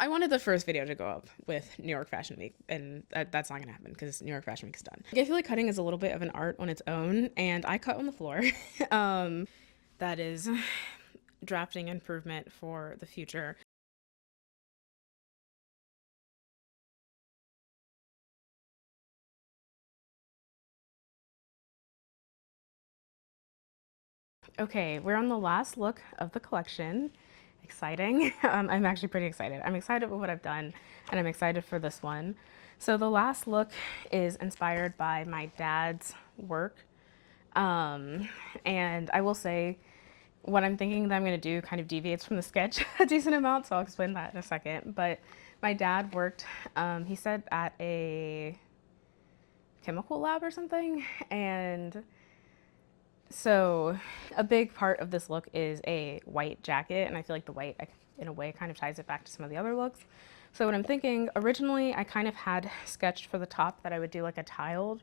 I wanted the first video to go up with New York Fashion Week, and that's not gonna happen because New York Fashion Week is done. I feel like cutting is a little bit of an art on its own, and I cut on the floor. That is drafting improvement for the future. Okay, we're on the last look of the collection. Exciting. I'm actually pretty excited. I'm excited with what I've done, and I'm excited for this one. So the last look is inspired by my dad's work. And I will say what I'm thinking that I'm going to do kind of deviates from the sketch a decent amount, so I'll explain that in a second. But my dad worked, he said, at a chemical lab or something, and so a big part of this look is a white jacket, and I feel like the white, in a way, kind of ties it back to some of the other looks. So what I'm thinking, originally I kind of had sketched for the top that I would do like a tiled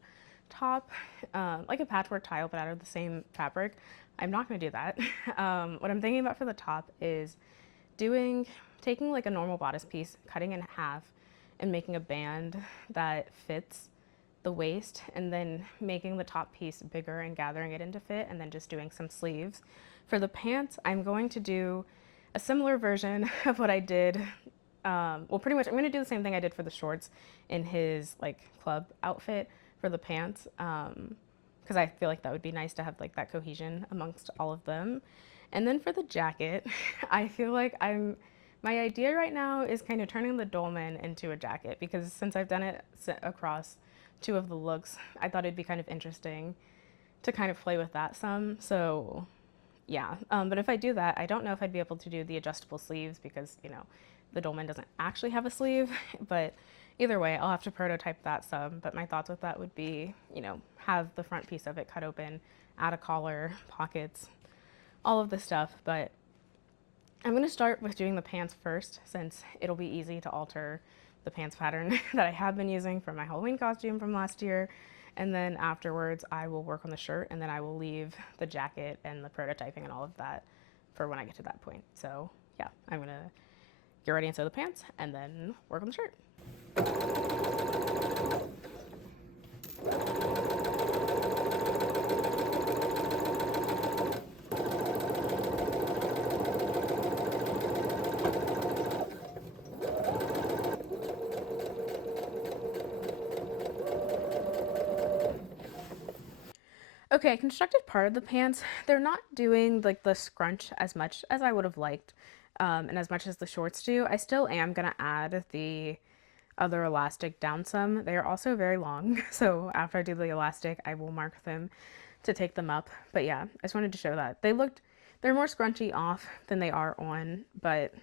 top, like a patchwork tile, but out of the same fabric. I'm not going to do that. What I'm thinking about for the top is taking like a normal bodice piece, cutting it in half, and making a band that fits the waist, and then making the top piece bigger and gathering it into fit, and then just doing some sleeves. For the pants, I'm going to do a similar version of what I did. Well, pretty much I'm going to do the same thing I did for the shorts in his like club outfit for the pants, because I feel like that would be nice to have like that cohesion amongst all of them. And then for the jacket, I feel like my idea right now is kind of turning the dolman into a jacket, because since I've done it across two of the looks, I thought it'd be kind of interesting to kind of play with that some. So yeah, but if I do that, I don't know if I'd be able to do the adjustable sleeves because, the dolman doesn't actually have a sleeve, but either way, I'll have to prototype that some. But my thoughts with that would be, have the front piece of it cut open, add a collar, pockets, all of this stuff. But I'm going to start with doing the pants first, since it'll be easy to alter the pants pattern that I have been using for my Halloween costume from last year. And then afterwards, I will work on the shirt, and then I will leave the jacket and the prototyping and all of that for when I get to that point. So yeah, I'm going to get ready and sew the pants and then work on the shirt. Okay, I constructed part of the pants. They're not doing like the scrunch as much as I would have liked, and as much as the shorts do. I still am gonna add the other elastic down some. They are also very long, so after I do the elastic, I will mark them to take them up. But yeah, I just wanted to show that. They're more scrunchy off than they are on, but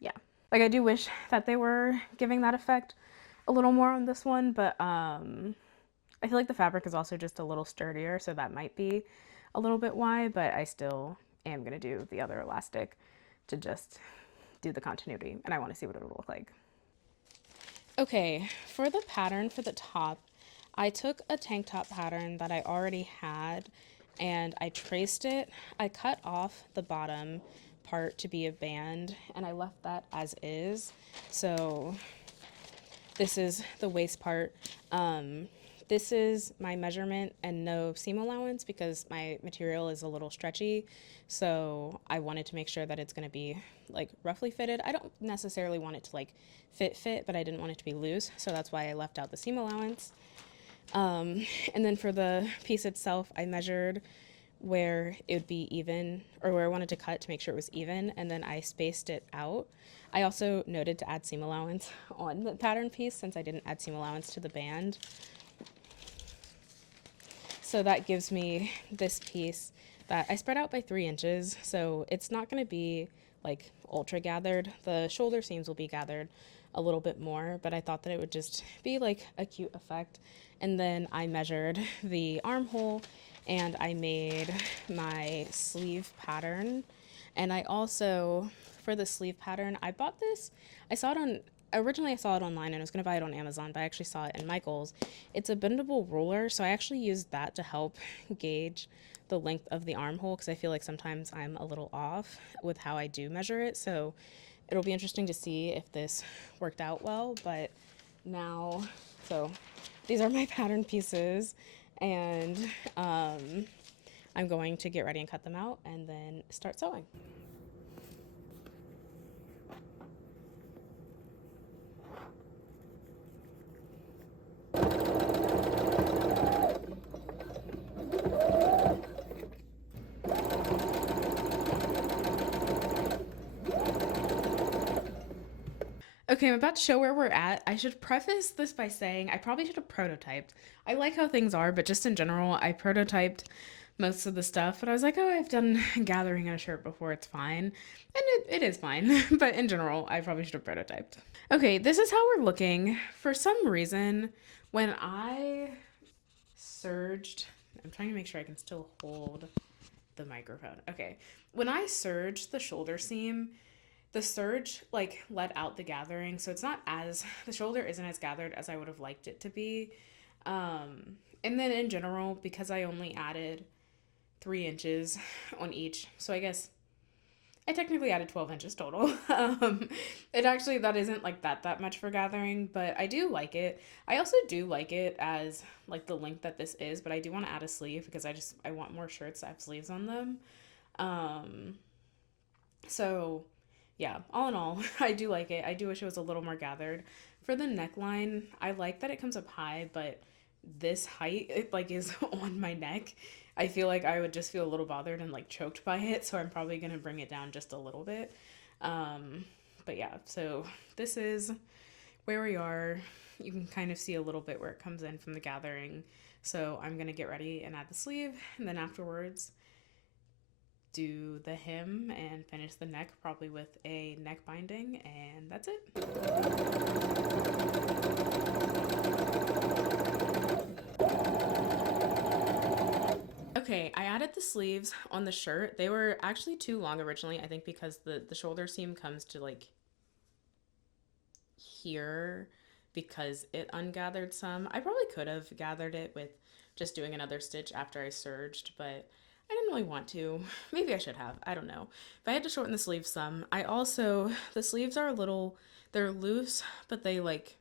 yeah. Like, I do wish that they were giving that effect a little more on this one, but I feel like the fabric is also just a little sturdier, so that might be a little bit why, but I still am gonna do the other elastic to just do the continuity, and I wanna see what it'll look like. Okay, for the pattern for the top, I took a tank top pattern that I already had and I traced it. I cut off the bottom part to be a band and I left that as is. So this is the waist part. This is my measurement and no seam allowance because my material is a little stretchy. So I wanted to make sure that it's going to be like roughly fitted. I don't necessarily want it to like fit, but I didn't want it to be loose. So that's why I left out the seam allowance. And then for the piece itself, I measured where it would be even, or where I wanted to cut to make sure it was even, and then I spaced it out. I also noted to add seam allowance on the pattern piece since I didn't add seam allowance to the band. So that gives me this piece that I spread out by 3 inches, so it's not going to be like ultra gathered. The shoulder seams will be gathered a little bit more, but I thought that it would just be like a cute effect. And then I measured the armhole and I made my sleeve pattern. And I also, for the sleeve pattern, I bought this. Originally I saw it online and I was going to buy it on Amazon, but I actually saw it in Michael's. It's a bendable ruler, so I actually used that to help gauge the length of the armhole because I feel like sometimes I'm a little off with how I do measure it. So it'll be interesting to see if this worked out well, but now, so these are my pattern pieces, and I'm going to get ready and cut them out and then start sewing. Okay, I'm about to show where we're at. I should preface this by saying I probably should have prototyped. I like how things are, but just in general, I prototyped most of the stuff, but I was like, oh, I've done gathering in a shirt before, it's fine. And it is fine, but in general, I probably should have prototyped. Okay, this is how we're looking. For some reason, when I serged, I'm trying to make sure I can still hold the microphone. Okay, when I serged the shoulder seam, the serge like let out the gathering, so it's not as, the shoulder isn't as gathered as I would have liked it to be. And then in general, because I only added 3 inches on each, so I guess I technically added 12 inches total. It actually, that isn't like that much for gathering, but I do like it. I also do like it as like the length that this is, but I do want to add a sleeve because I want more shirts that have sleeves on them. Um, so yeah, all in all, I do like it. I do wish it was a little more gathered. For the neckline, I like that it comes up high, but this height, it like is on my neck. I feel like I would just feel a little bothered and like choked by it, so I'm probably gonna bring it down just a little bit. But yeah, so this is where we are. You can kind of see a little bit where it comes in from the gathering. So I'm gonna get ready and add the sleeve, and then afterwards do the hem and finish the neck, probably with a neck binding, and that's it. Okay, I added the sleeves on the shirt. They were actually too long originally, I think because the shoulder seam comes to like here because it ungathered some. I probably could have gathered it with just doing another stitch after I serged, but I didn't really want to. Maybe I should have. I don't know. But I had to shorten the sleeves some. I also, the sleeves are a little, they're loose, but they like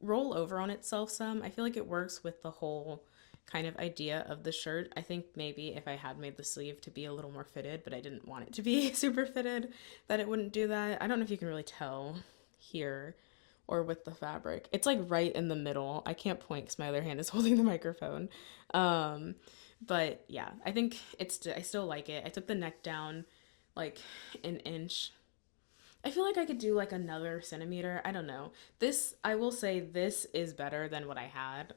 roll over on itself some. I feel like it works with the whole kind of idea of the shirt. I think maybe if I had made the sleeve to be a little more fitted, but I didn't want it to be super fitted, that it wouldn't do that. I don't know if you can really tell here or with the fabric. It's like right in the middle. I can't point because my other hand is holding the microphone. Um, but yeah, I think I still like it. I took the neck down like an inch. I feel like I could do like another centimeter. I don't know. This, I will say this is better than what I had.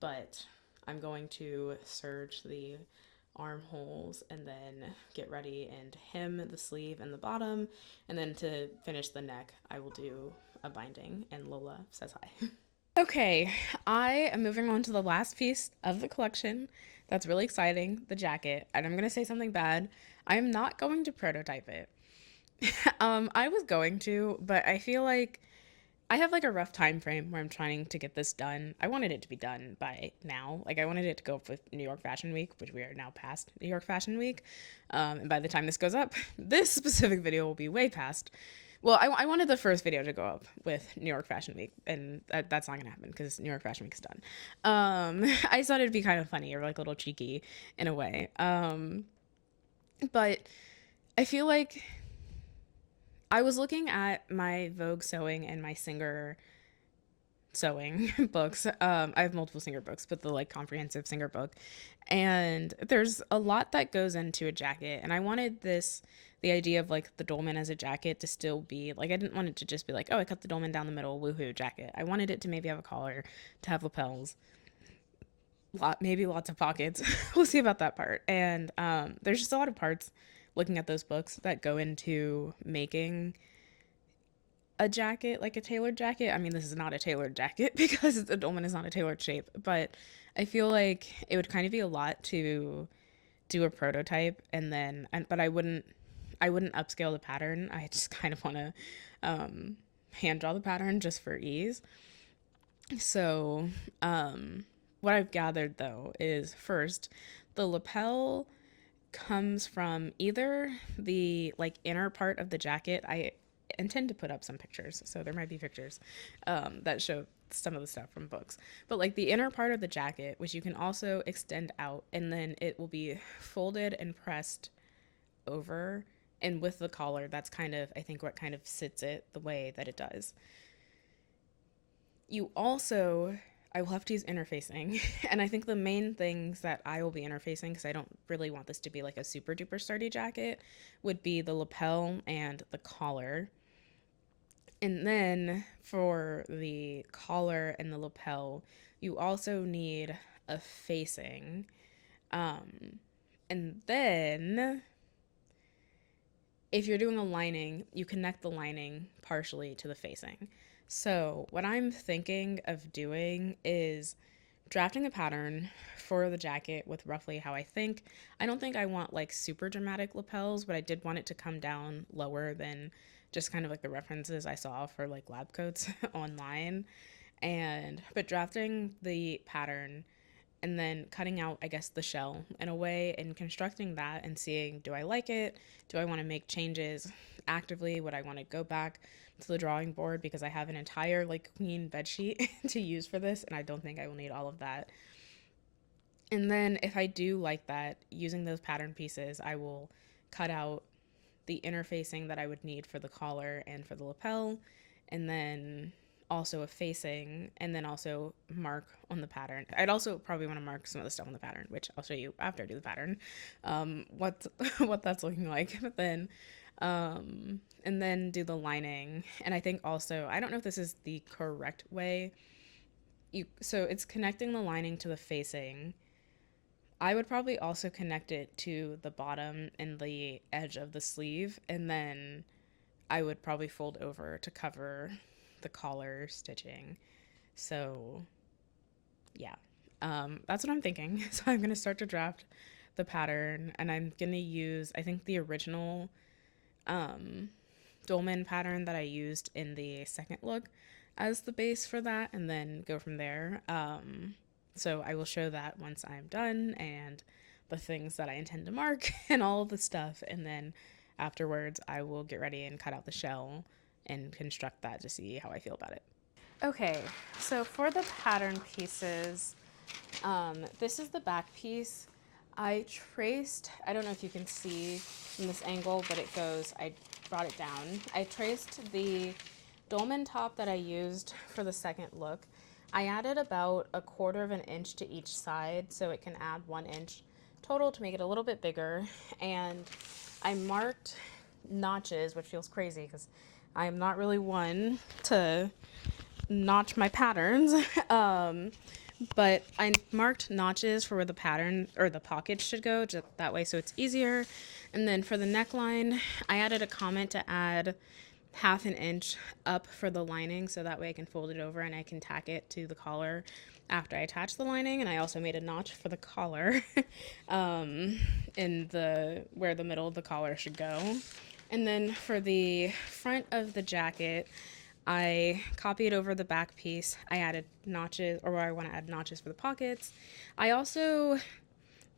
But I'm going to serge the armholes and then get ready and hem the sleeve and the bottom. And then to finish the neck, I will do a binding, and Lola says hi. Okay, I am moving on to the last piece of the collection. That's really exciting, the jacket. And I'm going to say something bad. I am not going to prototype it. I was going to, but I feel like I have like a rough time frame where I'm trying to get this done. I wanted it to be done by now. Like I wanted it to go up with New York Fashion Week, which we are now past New York Fashion Week. And by the time this goes up, this specific video will be way past. Well, I wanted the first video to go up with New York Fashion Week, and that's not gonna happen because New York Fashion Week is done. I just thought it'd be kind of funny or like a little cheeky in a way. But I feel like I was looking at my Vogue sewing and my Singer sewing books. I have multiple Singer books, but the like comprehensive Singer book. And there's a lot that goes into a jacket. And I wanted the idea of like the dolman as a jacket to still be like, I didn't want it to just be like, oh, I cut the dolman down the middle, woohoo, jacket. I wanted it to maybe have a collar, to have lapels, maybe lots of pockets. We'll see about that part. And there's just a lot of parts looking at those books that go into making a jacket, like a tailored jacket. I mean, this is not a tailored jacket because the dolman is not a tailored shape, but I feel like it would kind of be a lot to do a prototype and then, but I wouldn't upscale the pattern. I just kind of want to hand draw the pattern just for ease. So, what I've gathered though is first the lapel comes from either the like inner part of the jacket. I intend to put up some pictures, so there might be pictures that show some of the stuff from books. But like the inner part of the jacket, which you can also extend out, and then it will be folded and pressed over. And with the collar, that's kind of, I think, what kind of sits it the way that it does. You also, I will have to use interfacing. And I think the main things that I will be interfacing, because I don't really want this to be like a super duper sturdy jacket, would be the lapel and the collar. And then for the collar and the lapel, you also need a facing. And then if you're doing a lining, you connect the lining partially to the facing. So, what I'm thinking of doing is drafting a pattern for the jacket with roughly how I think. I don't think I want like super dramatic lapels, but I did want it to come down lower than just kind of like the references I saw for like lab coats online. But drafting the pattern and then cutting out, I guess, the shell in a way and constructing that and seeing, do I like it? Do I want to make changes actively? Would I want to go back to the drawing board because I have an entire like queen bed sheet to use for this, and I don't think I will need all of that. And then if I do like that, using those pattern pieces, I will cut out the interfacing that I would need for the collar and for the lapel, and then also a facing, and then also mark on the pattern. I'd also probably want to mark some of the stuff on the pattern, which I'll show you after I do the pattern, what what that's looking like. But then, and then do the lining. And I think also, I don't know if this is the correct way. So it's connecting the lining to the facing. I would probably also connect it to the bottom and the edge of the sleeve, and then I would probably fold over to cover the collar stitching. So, yeah, that's what I'm thinking. So I'm gonna start to draft the pattern, and I'm gonna use, I think, the original dolman pattern that I used in the second look as the base for that, and then go from there. So I will show that once I'm done, and the things that I intend to mark and all of the stuff, and then afterwards I will get ready and cut out the shell and construct that to see how I feel about it. Okay, so for the pattern pieces, this is the back piece. I traced, I don't know if you can see from this angle, but it goes, I brought it down. I traced the dolman top that I used for the second look. I added about 1/4 of an inch to each side, so it can add 1 inch total to make it a little bit bigger. And I marked notches, which feels crazy because I'm not really one to notch my patterns. But I marked notches for where the pattern or the pockets should go, just that way so it's easier. And then for the neckline, I added a comment to add 1/2 inch up for the lining, so that way I can fold it over and I can tack it to the collar after I attach the lining. And I also made a notch for the collar in the where the middle of the collar should go. And then for the front of the jacket, I copied over the back piece. I added notches, or where I want to add notches for the pockets. I also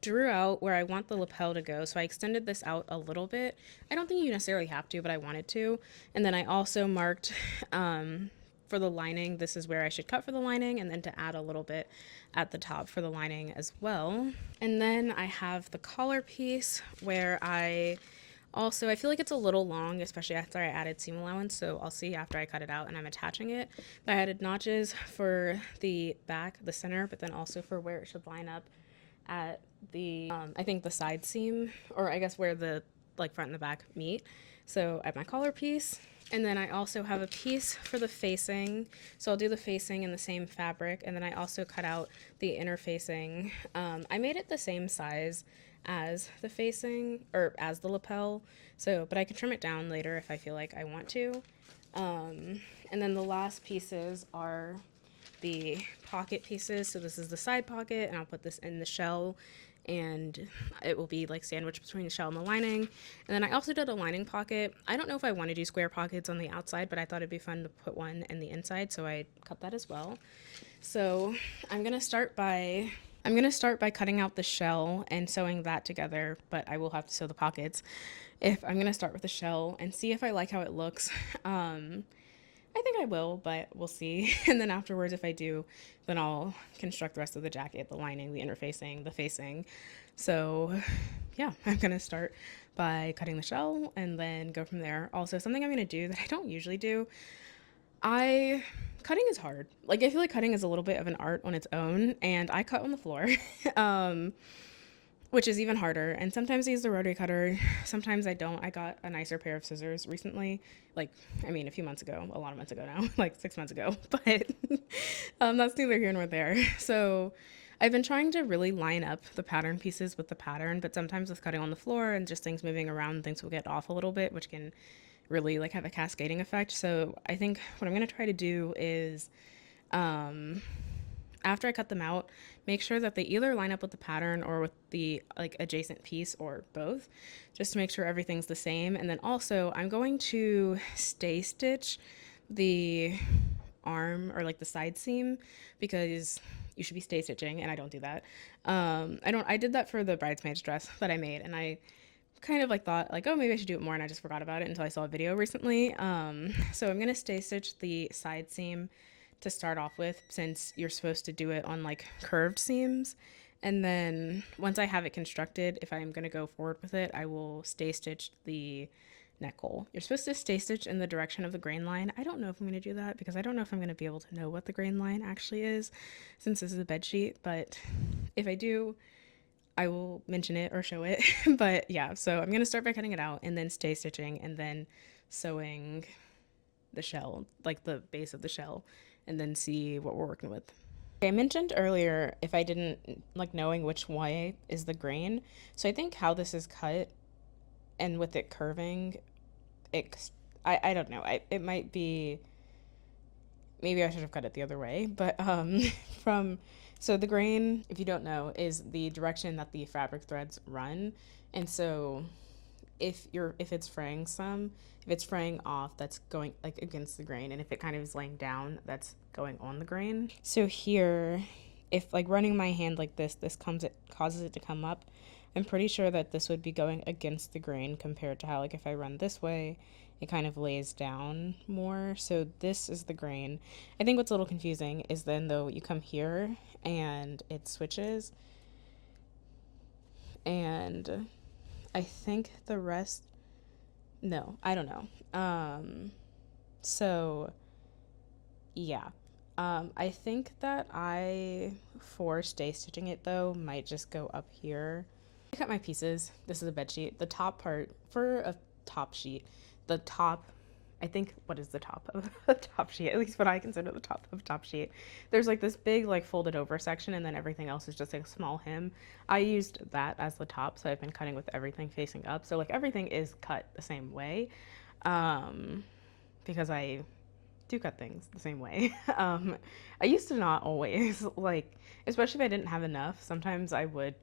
drew out where I want the lapel to go, so I extended this out a little bit. I don't think you necessarily have to, but I wanted to. And then I also marked for the lining, this is where I should cut for the lining, and then to add a little bit at the top for the lining as well. And then I have the collar piece where I feel like it's a little long, especially after I added seam allowance, so I'll see after I cut it out and I'm attaching it. But I added notches for the back, the center, but then also for where it should line up at the, I think the side seam, or I guess where the like front and the back meet. So I have my collar piece, and then I also have a piece for the facing. So I'll do the facing in the same fabric, and then I also cut out the inner facing. I made it the same size as the facing, or as the lapel, so, but I can trim it down later if I feel like I want to. And then the last pieces are the pocket pieces. So this is the side pocket, and I'll put this in the shell, and it will be like sandwiched between the shell and the lining. And then I also did a lining pocket. I don't know if I want to do square pockets on the outside, but I thought it'd be fun to put one in the inside, so I cut that as well. So I'm gonna start by I'm going to start by cutting out the shell and sewing that together, but I will have to sew the pockets. If I'm going to start with the shell and see if I like how it looks. I think I will, but we'll see. And then afterwards, if I do, then I'll construct the rest of the jacket, the lining, the interfacing, the facing. So yeah, I'm going to start by cutting the shell and then go from there. Also, something I'm going to do that I don't usually do, I cutting is hard. Like I feel like cutting is a little bit of an art on its own, and I cut on the floor. um which is even harder. And sometimes I use the rotary cutter, sometimes I don't. I got a nicer pair of scissors recently, like, I mean, a few months ago, a lot of months ago now, like 6 months ago, but that's neither here nor there. So I've been trying to really line up the pattern pieces with the pattern, but sometimes with cutting on the floor and just things moving around, things will get off a little bit, which can really like have a cascading effect. So I think what I'm going to try to do is um, after I cut them out, make sure that they either line up with the pattern or with the like adjacent piece or both, just to make sure everything's the same. And then also I'm going to stay stitch the arm or like the side seam, because you should be stay stitching and I don't do that. I did that for the bridesmaid's dress that I made, and I kind of like thought like, oh, maybe I should do it more, and I just forgot about it until I saw a video recently. So I'm gonna stay stitch the side seam to start off with, since you're supposed to do it on like curved seams. And then once I have it constructed, if I'm gonna go forward with it, I will stay stitch the neck hole. You're supposed to stay stitch in the direction of the grain line. I don't know if I'm gonna do that because I don't know if I'm gonna be able to know what the grain line actually is, since this is a bed sheet, but if I do, I will mention it or show it. But yeah, so I'm gonna start by cutting it out and then stay stitching and then sewing the shell, like the base of the shell, and then see what we're working with. Okay, I mentioned earlier if I didn't like knowing which way is the grain. So I think how this is cut and with it curving, I don't know. It might be, maybe I should have cut it the other way, but from so the grain, if you don't know, is the direction that the fabric threads run. And so if it's fraying some, if it's fraying off, that's going like against the grain, and if it kind of is laying down, that's going on the grain. So here, if like running my hand like this comes, it causes it to come up, I'm pretty sure that this would be going against the grain compared to how like if I run this way, it kind of lays down more. So this is the grain. I think what's a little confusing is then though you come here and it switches, and I think the rest, no, I don't know. So yeah. I think that for stay stitching it though, might just go up here. I cut my pieces. This is a bed sheet. The top part for a top sheet, the top, I think, what is the top of a top sheet? At least what I consider the top of a top sheet. There's like this big like folded over section, and then everything else is just like a small hem. I used that as the top, so I've been cutting with everything facing up. So like everything is cut the same way, because I do cut things the same way. I used to not always, like, especially if I didn't have enough. Sometimes I would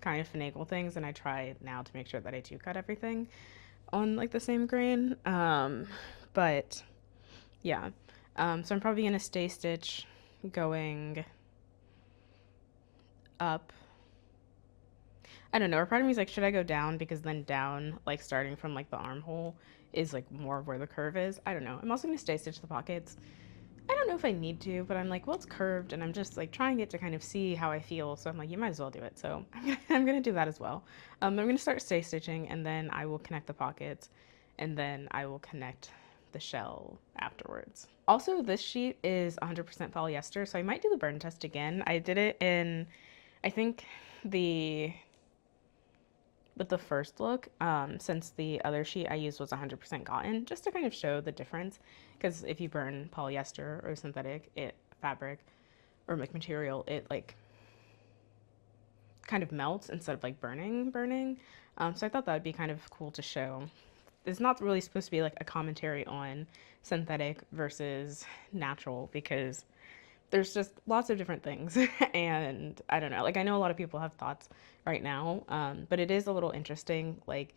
kind of finagle things, and I try now to make sure that I do cut everything on like the same grain. But yeah, so I'm probably gonna stay stitch going up. I don't know. Or part of me is like, should I go down, because then down, like starting from like the armhole, is like more where the curve is. I don't know. I'm also gonna stay stitch the pockets. I don't know if I need to, but I'm like, well, it's curved, and I'm just like trying it to kind of see how I feel. So I'm like, you might as well do it. So I'm gonna do that as well. I'm gonna start stay stitching, and then I will connect the pockets, and then I will connect the shell afterwards. Also, this sheet is 100% polyester, so I might do the burn test again. I did it in, I think, the with the first look, since the other sheet I used was 100% cotton, just to kind of show the difference. Because if you burn polyester or synthetic fabric or like material, it like kind of melts instead of like burning. So I thought that would be kind of cool to show. It's not really supposed to be like a commentary on synthetic versus natural, because there's just lots of different things. And I don't know, like I know a lot of people have thoughts right now, but it is a little interesting, like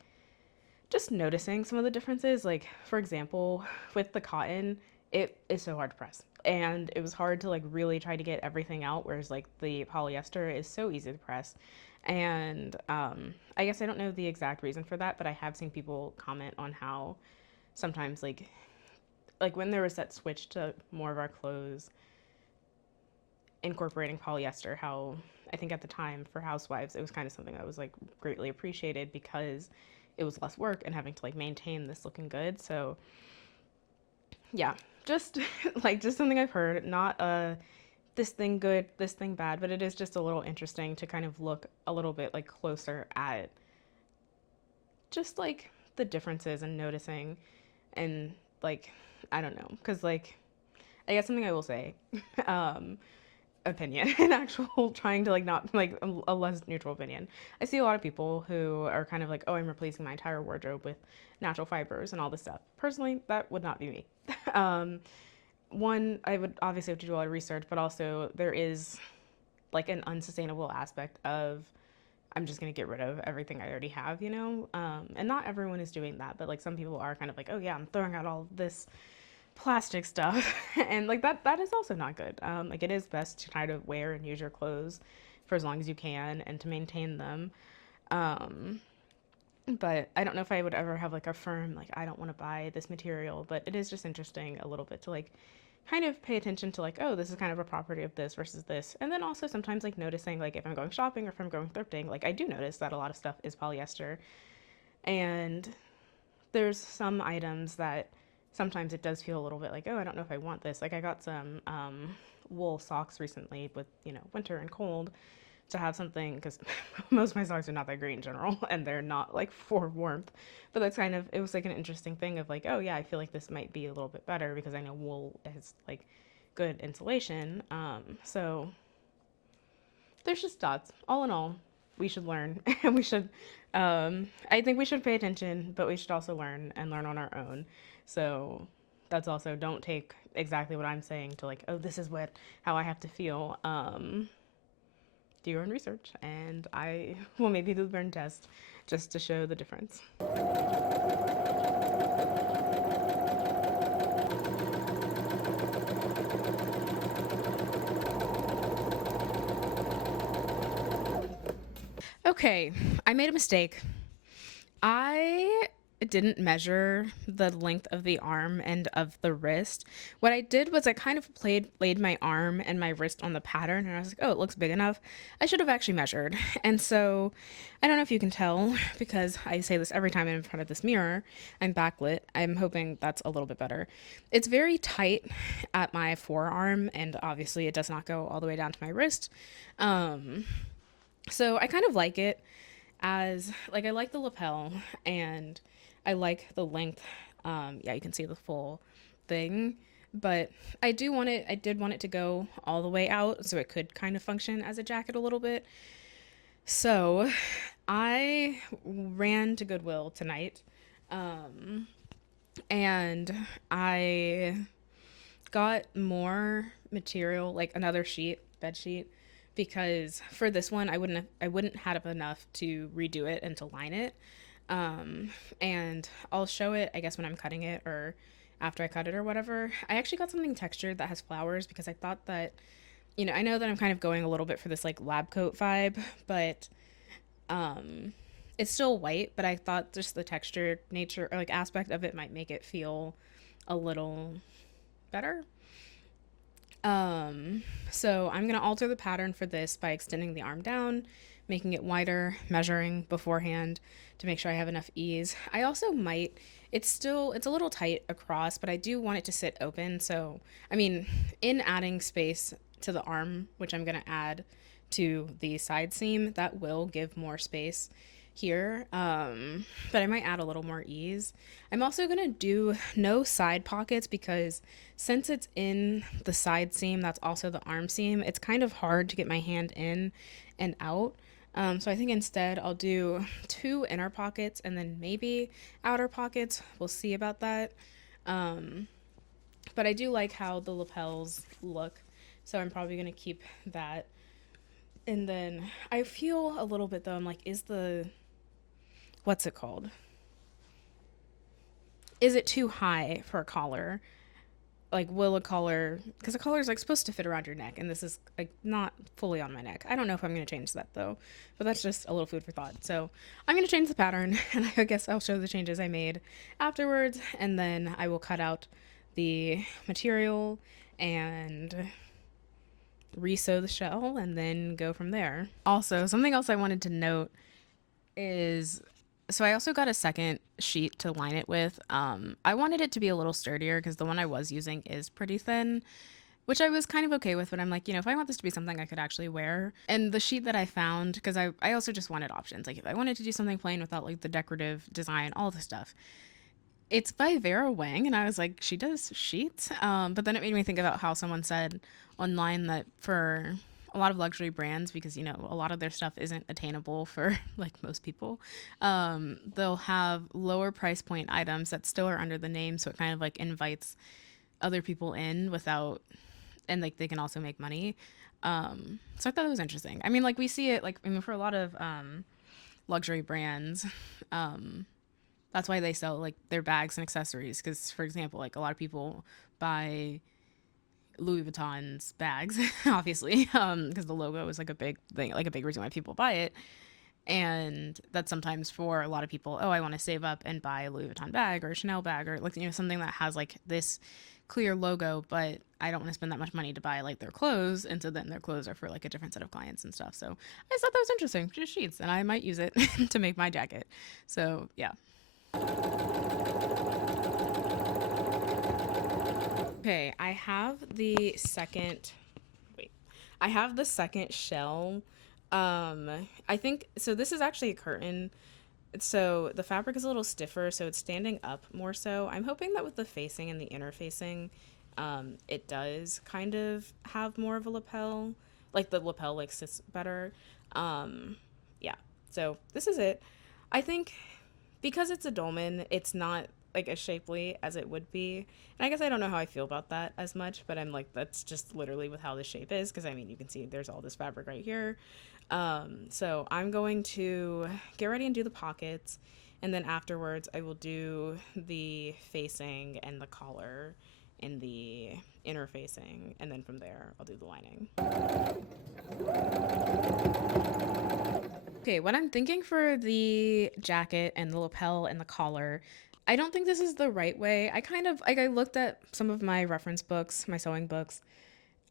just noticing some of the differences. Like for example, with the cotton, it is so hard to press. And it was hard to like really try to get everything out, whereas like the polyester is so easy to press. And I guess I don't know the exact reason for that, but I have seen people comment on how sometimes like when there was that switch to more of our clothes incorporating polyester, how I think at the time for housewives it was kind of something that was like greatly appreciated because it was less work and having to like maintain this looking good. So yeah, just like just something I've heard, not this thing good, this thing bad, but it is just a little interesting to kind of look a little bit like closer at just like the differences and noticing and like I don't know, because like I guess something I will say, um, opinion, an actual trying to like not like a less neutral opinion. I see a lot of people who are kind of like, oh, I'm replacing my entire wardrobe with natural fibers and all this stuff. Personally, that would not be me. um, One, I would obviously have to do a lot of research, but also there is like an unsustainable aspect of I'm just gonna get rid of everything I already have, you know? And not everyone is doing that, but like some people are kind of like, oh yeah, I'm throwing out all this plastic stuff, and like that is also not good. Like it is best to try to wear and use your clothes for as long as you can and to maintain them. Um, but I don't know if I would ever have like a firm like I don't want to buy this material, but it is just interesting a little bit to like kind of pay attention to like, oh, this is kind of a property of this versus this. And then also sometimes like noticing like if I'm going shopping or if I'm going thrifting, like I do notice that a lot of stuff is polyester. And there's some items that sometimes it does feel a little bit like, oh, I don't know if I want this. Like I got some wool socks recently with, you know, winter and cold to have something because most of my socks are not that great in general and they're not like for warmth. But that's kind of, it was like an interesting thing of like, oh yeah, I feel like this might be a little bit better because I know wool has like good insulation. So there's just thoughts. All in all, we should learn and we should, I think we should pay attention, but we should also learn and learn on our own. So that's also, don't take exactly what I'm saying to like, oh, this is what, how I have to feel. Do your own research and I will maybe do the burn test just to show the difference. Okay, I made a mistake. I didn't measure the length of the arm and of the wrist. What I did was I kind of laid my arm and my wrist on the pattern and I was like, oh, it looks big enough. I should have actually measured. And so I don't know if you can tell because I say this every time I'm in front of this mirror. I'm backlit. I'm hoping that's a little bit better. It's very tight at my forearm and obviously it does not go all the way down to my wrist. Um, so I kind of like it as like I like the lapel and I like the length. Yeah, you can see the full thing, but I did want it to go all the way out so it could kind of function as a jacket a little bit. So I ran to Goodwill tonight, um, and I got more material, like another sheet, bed sheet, because for this one I wouldn't have enough to redo it and to line it. Um, and I'll show it, I guess, when I'm cutting it or after I cut it or whatever. I actually got something textured that has flowers because I thought that, you know, I know that I'm kind of going a little bit for this like lab coat vibe, but um, it's still white. But I thought just the texture, nature, or like aspect of it might make it feel a little better. Um, so I'm gonna alter the pattern for this by extending the arm down, making it wider, measuring beforehand to make sure I have enough ease. I also might, it's a little tight across, but I do want it to sit open. So, I mean, in adding space to the arm, which I'm gonna add to the side seam, that will give more space here, but I might add a little more ease. I'm also gonna do no side pockets because since it's in the side seam, that's also the arm seam, it's kind of hard to get my hand in and out. So I think instead I'll do two inner pockets and then maybe outer pockets. We'll see about that. Um, but I do like how the lapels look, so I'm probably gonna keep that. And then I feel a little bit though, I'm like, is the, what's it called? Is it too high for a collar? like will a collar, because a collar is like supposed to fit around your neck, and this is like not fully on my neck. I don't know if I'm going to change that though, but that's just a little food for thought. So I'm going to change the pattern, and I guess I'll show the changes I made afterwards, and then I will cut out the material and resew the shell and then go from there. Also, something else I wanted to note is, so I also got a second sheet to line it with. I wanted it to be a little sturdier because the one I was using is pretty thin, which I was kind of okay with, but I'm like, if I want this to be something I could actually wear. And the sheet that I found, because I also just wanted options. Like if I wanted to do something plain without like the decorative design, all the stuff, it's by Vera Wang, and I was like, she does sheets. But then it made me think about how someone said online that for a lot of luxury brands, because a lot of their stuff isn't attainable for like most people, they'll have lower price point items that still are under the name, so it kind of like invites other people in without, and like they can also make money. So I thought that was interesting. I mean, like we see it, like for a lot of luxury brands. That's why they sell like their bags and accessories. Because, for example, like a lot of people buy Louis Vuitton's bags, obviously, because the logo is like a big thing, like a big reason why people buy it. And that's sometimes for a lot of people, oh, I want to save up and buy a Louis Vuitton bag or a Chanel bag or like something that has like this clear logo, but I don't want to spend that much money to buy like their clothes, and so then their clothes are for like a different set of clients and stuff. So I just thought that was interesting, just sheets, and I might use it to make my jacket. So yeah. Okay, I have the second. Wait, I have the second shell. I think so. This is actually a curtain. So the fabric is a little stiffer, so it's standing up more so. I'm hoping that with the facing and the inner facing, it does kind of have more of a lapel. Like the lapel like sits better. Yeah. So this is it. I think because it's a dolman, it's not like as shapely as it would be. And I guess I don't know how I feel about that as much, but I'm like, that's just literally with how the shape is. Because I mean, you can see there's all this fabric right here. So I'm going to get ready and do the pockets. And then afterwards, I will do the facing and the collar and the inner facing. And then from there, I'll do the lining. Okay, what I'm thinking for the jacket and the lapel and the collar, I don't think this is the right way. I kind of like I looked at some of my reference books, my sewing books.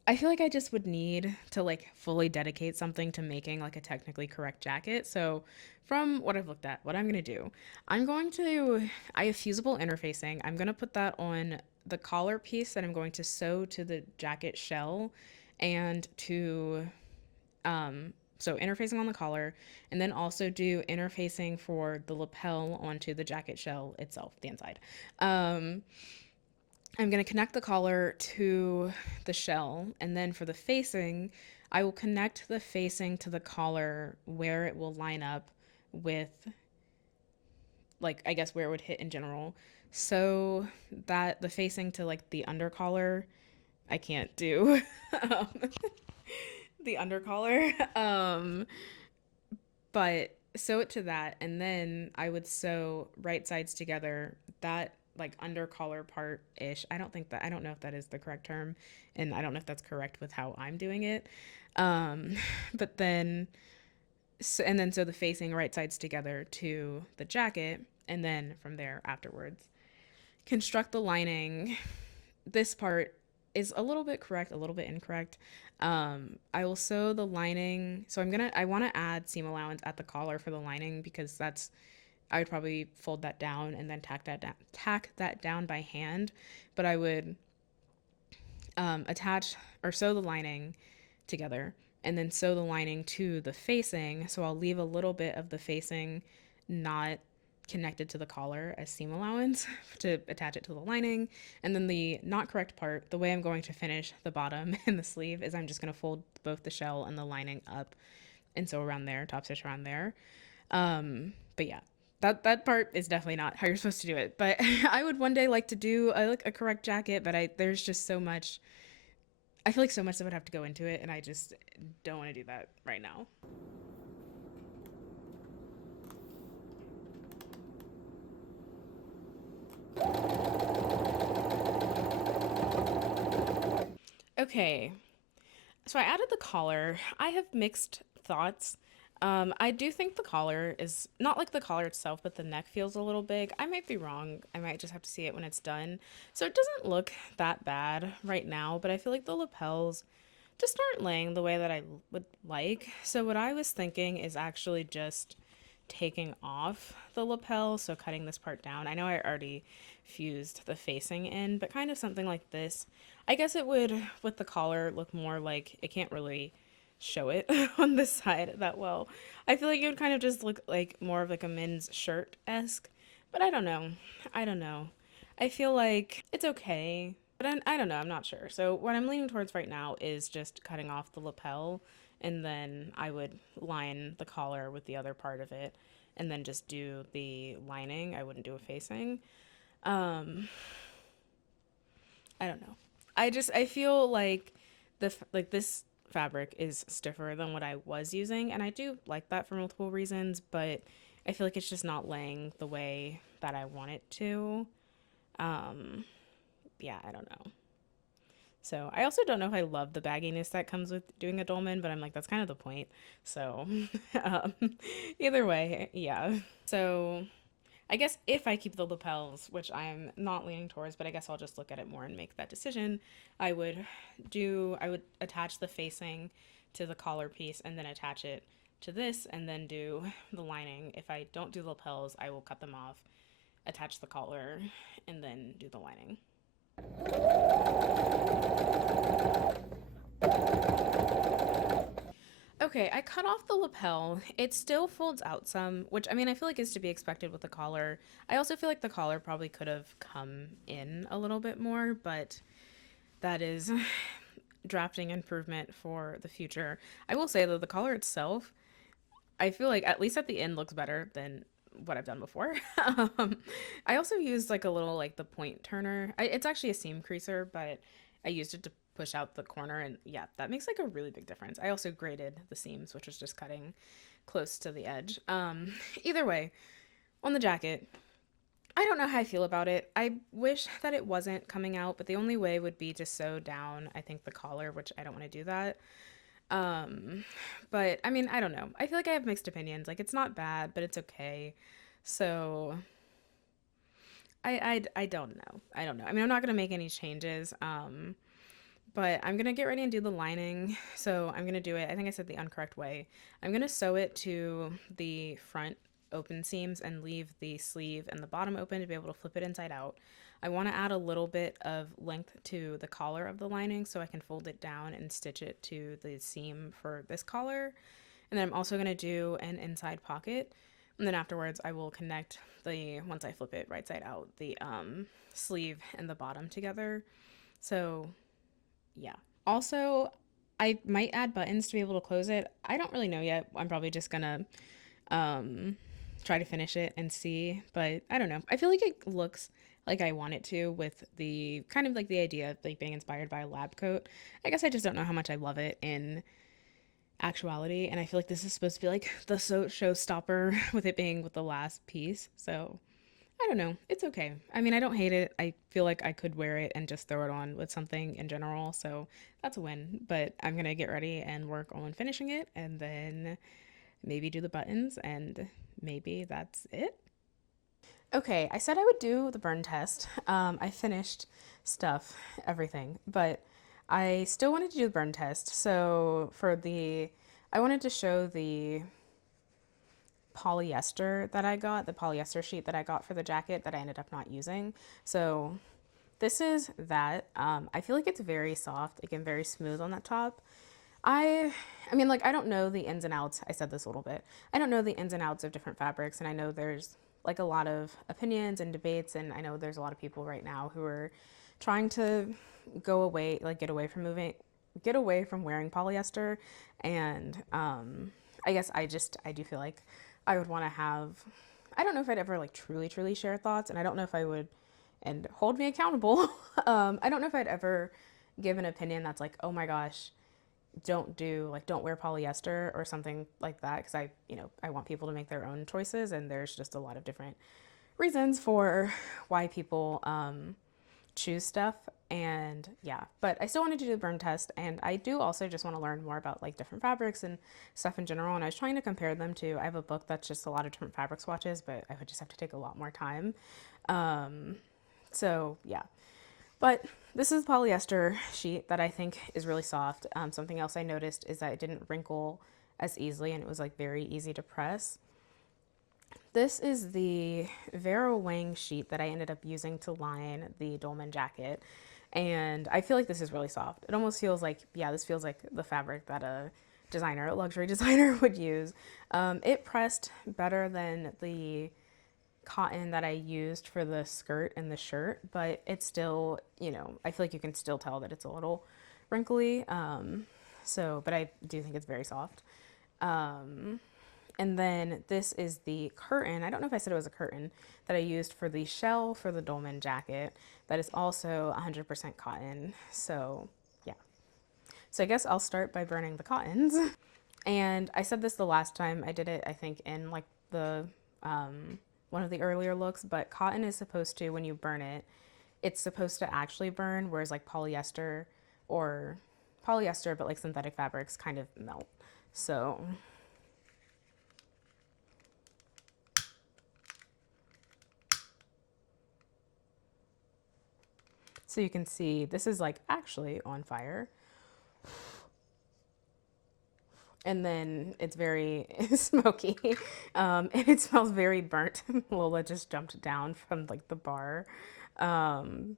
I feel like I just would need to like fully dedicate something to making like a technically correct jacket. So, from what I've looked at, what I'm going to do, I have fusible interfacing. I'm going to put that on the collar piece that I'm going to sew to the jacket shell and to so interfacing on the collar, and then also do interfacing for the lapel onto the jacket shell itself, the inside. I'm going to connect the collar to the shell, and then for the facing, I will connect the facing to the collar where it will line up with, like, I guess where it would hit in general, so that the facing to like the under collar, I can't do. um, the under collar. But sew it to that, and then I would sew right sides together, that like under collar part ish. I don't know if that is the correct term, and I don't know if that's correct with how I'm doing it. Um, but then and then sew the facing right sides together to the jacket, and then from there afterwards construct the lining. This part is a little bit correct, a little bit incorrect. I will sew the lining. So I want to add seam allowance at the collar for the lining, because I would probably fold that down and then tack that down by hand. But I would attach or sew the lining together and then sew the lining to the facing. So I'll leave a little bit of the facing not connected to the collar as seam allowance to attach it to the lining. And then the not correct part, the way I'm going to finish the bottom and the sleeve, is I'm just going to fold both the shell and the lining up and sew around there, top stitch around there. But yeah, that part is definitely not how you're supposed to do it. But I would one day like to do a correct jacket, but there's just so much. I feel like so much that would have to go into it, and I just don't want to do that right now. Okay, so I added the collar. I have mixed thoughts. I do think the collar is not like the collar itself, but the neck feels a little big. I might be wrong. I might just have to see it when it's done. So it doesn't look that bad right now, but I feel like the lapels just aren't laying the way that I would like. So what I was thinking is actually just taking off the lapel, so cutting this part down. I know I already fused the facing in, but kind of something like this. I guess it would, with the collar, look more like it can't really show it on this side that well. I feel like it would kind of just look like more of like a men's shirt esque, but I don't know. I don't know. I feel like it's okay, but I don't know. I'm not sure. So, what I'm leaning towards right now is just cutting off the lapel, and then I would line the collar with the other part of it, and then just do the lining. I wouldn't do a facing. Um, I don't know. I feel like this fabric is stiffer than what I was using, and I do like that for multiple reasons, but I feel like it's just not laying the way that I want it to. Um, yeah, I don't know. So I also don't know if I love the bagginess that comes with doing a dolman, but I'm like, that's kind of the point. So um, either way, yeah. So I guess if I keep the lapels, which I'm not leaning towards, but I guess I'll just look at it more and make that decision, I would attach the facing to the collar piece and then attach it to this and then do the lining. If I don't do the lapels, I will cut them off, attach the collar, and then do the lining. Okay, I cut off the lapel. It still folds out some, which I mean, I feel like is to be expected with the collar. I also feel like the collar probably could have come in a little bit more, but that is drafting improvement for the future. I will say though, the collar itself, I feel like at least at the end looks better than what I've done before. I also used like a little like the point turner. It's actually a seam creaser, but I used it to push out the corner, and yeah, that makes like a really big difference. I also graded the seams, which was just cutting close to the edge. Either way, on the jacket, I don't know how I feel about it. I wish that it wasn't coming out, but the only way would be to sew down, I think, the collar, which I don't want to do that. Um, but I mean, I don't know. I feel like I have mixed opinions. Like, it's not bad, but it's okay. So I don't know. I don't know. I mean, I'm not gonna make any changes. But I'm gonna get ready and do the lining. So I'm gonna do it. I think I said the incorrect way. I'm gonna sew it to the front open seams and leave the sleeve and the bottom open to be able to flip it inside out. I want to add a little bit of length to the collar of the lining so I can fold it down and stitch it to the seam for this collar. And then I'm also going to do an inside pocket. And then afterwards, I will connect once I flip it right side out, the sleeve and the bottom together. So, yeah. Also, I might add buttons to be able to close it. I don't really know yet. I'm probably just going to um, try to finish it and see. But I don't know. I feel like it looks like I want it to with the kind of like the idea of like being inspired by a lab coat. I guess I just don't know how much I love it in actuality, and I feel like this is supposed to be like the showstopper with it being with the last piece. So I don't know. It's okay. I mean, I don't hate it. I feel like I could wear it and just throw it on with something in general. So that's a win. But I'm going to get ready and work on finishing it and then maybe do the buttons and maybe that's it. Okay, I said I would do the burn test. I finished stuff, everything, but I still wanted to do the burn test. So I wanted to show the polyester that I got, the polyester sheet that I got for the jacket that I ended up not using. So this is that. I feel like it's very soft, again, very smooth on that top. I I mean, like, I don't know the ins and outs. I said this a little bit. I don't know the ins and outs of different fabrics, and I know there's like a lot of opinions and debates, and I know there's a lot of people right now who are trying to go away, like get away from wearing polyester, and I guess I do feel like I would want to have. I don't know if I'd ever like truly share thoughts, and I don't know if I would, and hold me accountable. I don't know if I'd ever give an opinion that's like, oh my gosh, don't wear polyester or something like that, because I want people to make their own choices, and there's just a lot of different reasons for why people choose stuff. And yeah, but I still wanted to do the burn test, and I do also just want to learn more about like different fabrics and stuff in general. And I was trying to compare them to, I have a book that's just a lot of different fabric swatches, but I would just have to take a lot more time. Um, so yeah, but this is polyester sheet that I think is really soft. Something else I noticed is that it didn't wrinkle as easily, and it was like very easy to press. This is the Vera Wang sheet that I ended up using to line the dolman jacket. And I feel like this is really soft. It almost feels like, yeah, this feels like the fabric that a designer, a luxury designer would use. It pressed better than the cotton that I used for the skirt and the shirt, but it's still, I feel like you can still tell that it's a little wrinkly. But I do think it's very soft. Um, and then this is the curtain. I don't know if I said it was a curtain that I used for the shell for the dolman jacket. That is also 100% cotton. So yeah. So I guess I'll start by burning the cottons. And I said this the last time I did it, I think in like the one of the earlier looks, but cotton is supposed to, when you burn it, it's supposed to actually burn, whereas like or polyester, but like synthetic fabrics kind of melt. So you can see this is like actually on fire. And then it's very smoky, and it smells very burnt. Lola just jumped down from like the bar. Um,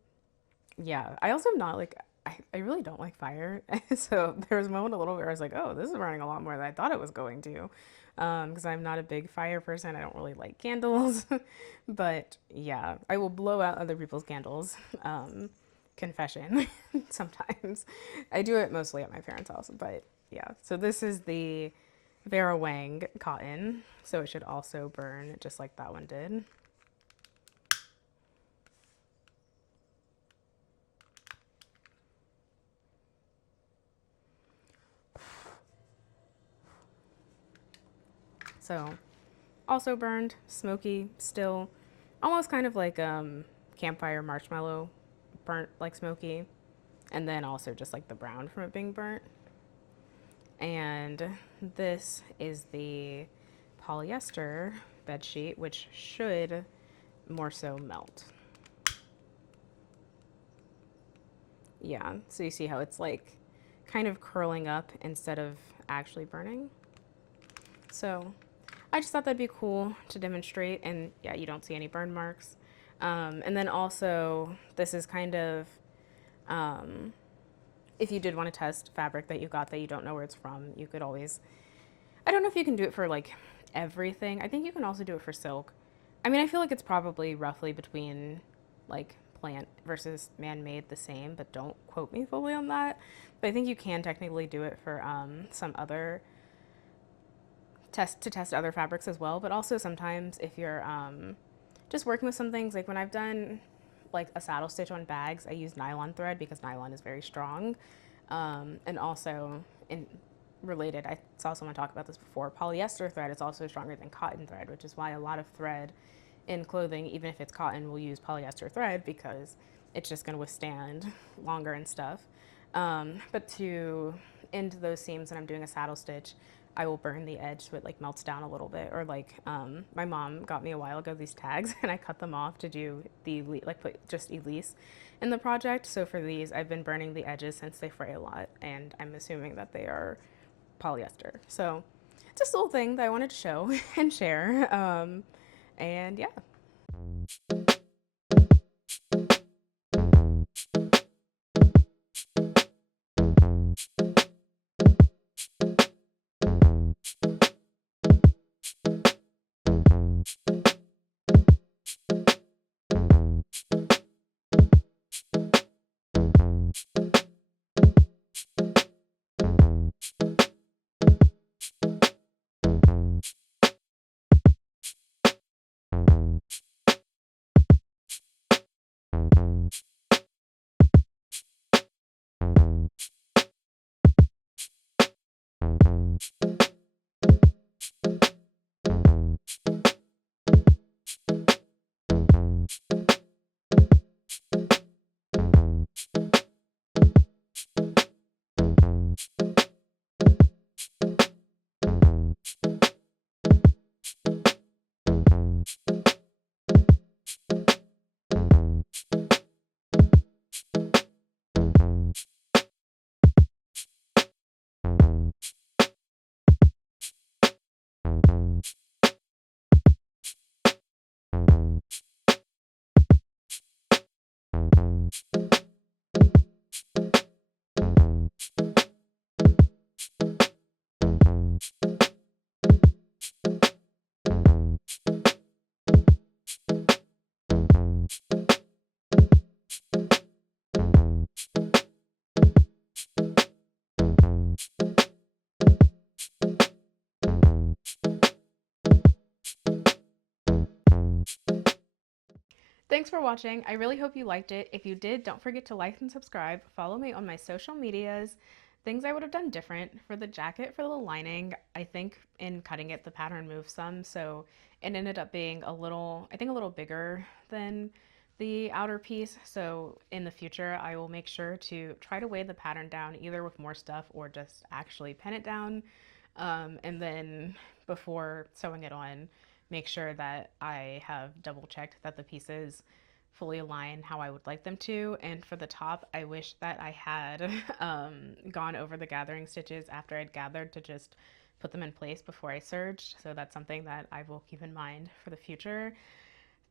yeah, I also am not like, I really don't like fire. So there was a moment a little bit where I was like, oh, this is burning a lot more than I thought it was going to. Because I'm not a big fire person. I don't really like candles. But yeah, I will blow out other people's candles. Confession, sometimes. I do it mostly at my parents' house, but yeah. So this is the Vera Wang cotton. So it should also burn just like that one did. So also burned, smoky, still almost kind of like campfire marshmallow, burnt like smoky, and then also just like the brown from it being burnt. And this is the polyester bed sheet, which should more so melt. Yeah, so you see how it's like kind of curling up instead of actually burning. So I just thought that'd be cool to demonstrate, and yeah, you don't see any burn marks. And then also, this is kind of, um, if you did want to test fabric that you got that you don't know where it's from, you could always, I don't know if you can do it for like everything. I think you can also do it for silk. I mean, I feel like it's probably roughly between like plant versus man-made the same, but don't quote me fully on that. But I think you can technically do it for some other test other fabrics as well. But also sometimes if you're just working with some things, like when I've done like a saddle stitch on bags, I use nylon thread because nylon is very strong. And also in related, I saw someone talk about this before, polyester thread is also stronger than cotton thread, which is why a lot of thread in clothing, even if it's cotton, will use polyester thread because it's just going to withstand longer and stuff. But to end those seams when I'm doing a saddle stitch, I will burn the edge so it like melts down a little bit. Or like my mom got me a while ago these tags and I cut them off to do the like put just Elise in the project. So for these, I've been burning the edges since they fray a lot, and I'm assuming that they are polyester. So just a little thing that I wanted to show and share. And yeah. thanks for watching. I really hope you liked it. If you did, don't forget to like and subscribe. Follow me on my social medias. Things I would have done different for the jacket, for the lining. I think in cutting it, the pattern moved some, so it ended up being a little, I think a little bigger than the outer piece. So in the future, I will make sure to try to weigh the pattern down either with more stuff or just actually pin it down. And then before sewing it on, make sure that I have double checked that the pieces fully align how I would like them to. And for the top, I wish that I had gone over the gathering stitches after I'd gathered to just put them in place before I serged. So that's something that I will keep in mind for the future.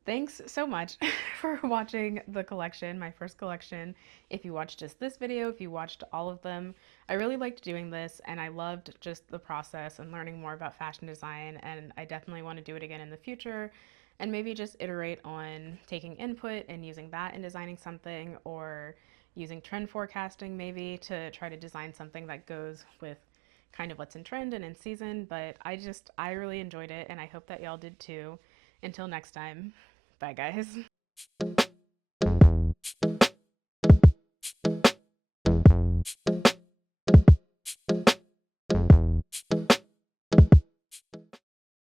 Thanks so much for watching the collection, my first collection. If you watched just this video, if you watched all of them, I really liked doing this and I loved just the process and learning more about fashion design, and I definitely want to do it again in the future and maybe just iterate on taking input and using that in designing something, or using trend forecasting maybe to try to design something that goes with kind of what's in trend and in season. But I really enjoyed it and I hope that y'all did too. Until next time, bye guys.